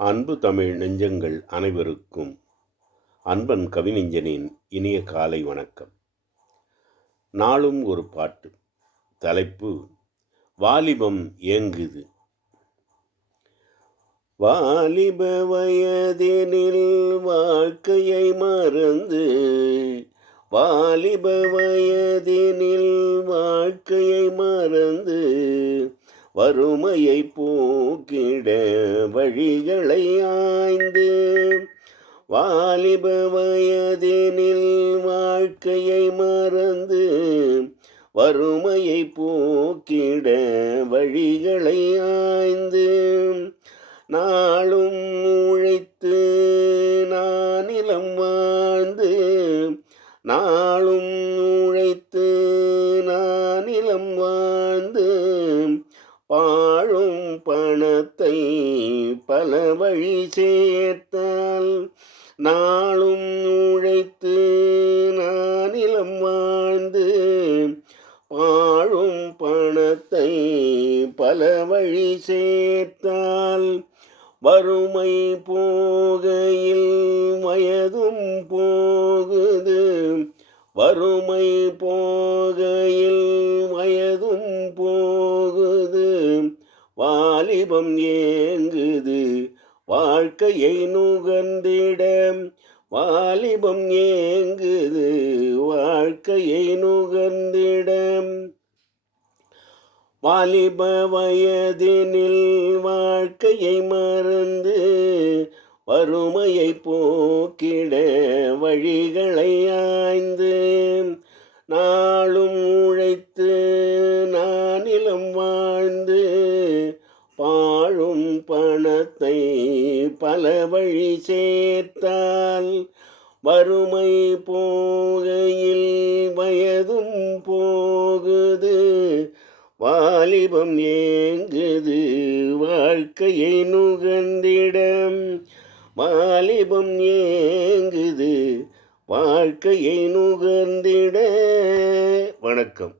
அன்பு தமிழ் நெஞ்சங்கள் அனைவருக்கும் அன்பன் கவிநெஞ்சனின் இனிய காலை வணக்கம். நாளும் ஒரு பாட்டு. தலைப்பு வாலிபம் ஏங்குது. வாலிப வயதினில் வாழ்க்கையை மறந்து வாலிப வயதினில் வாழ்க்கையை மறந்து வறுமையை போக்கிட வழிகளை ஆய்ந்து. வாலிப வயதினில் வாழ்க்கையை மறந்து வறுமையை போக்கிட வழிகளை ஆய்ந்து. நாளும் உழைத்து நானிலம் வாழ்ந்து நாளும் உழை பாழும் பணத்தை பல வழி சேர்த்தால் நாளும் உழைத்து நானிலம் வாழ்ந்து வாழும் பணத்தை பல வழி சேர்த்தால் வறுமை போகையில் வயதும் போகுது. வறுமை போகையில் வயதும் போகுது. வாலிபம் ஏங்குது வாழ்க்கையை நுகர்ந்திட வாலிபம் ஏங்குது. வாழ்க்கையை நுகர்ந்திட வாலிப வயதினில் வாழ்க்கையை மறந்து வறுமையை போக்கிட வழிகளை ஆய்ந்து நாளும் உழைத்து நானிலம் வாழ்ந்து பணத்தை பல வழி சேர்த்தால் வறுமை போகையில் வயதும் போகுது. வாலிபம் ஏங்குது வாழ்க்கையை நுகர்ந்திடம். வாலிபம் ஏங்குது வாழ்க்கையை நுகர்ந்திட. வணக்கம்.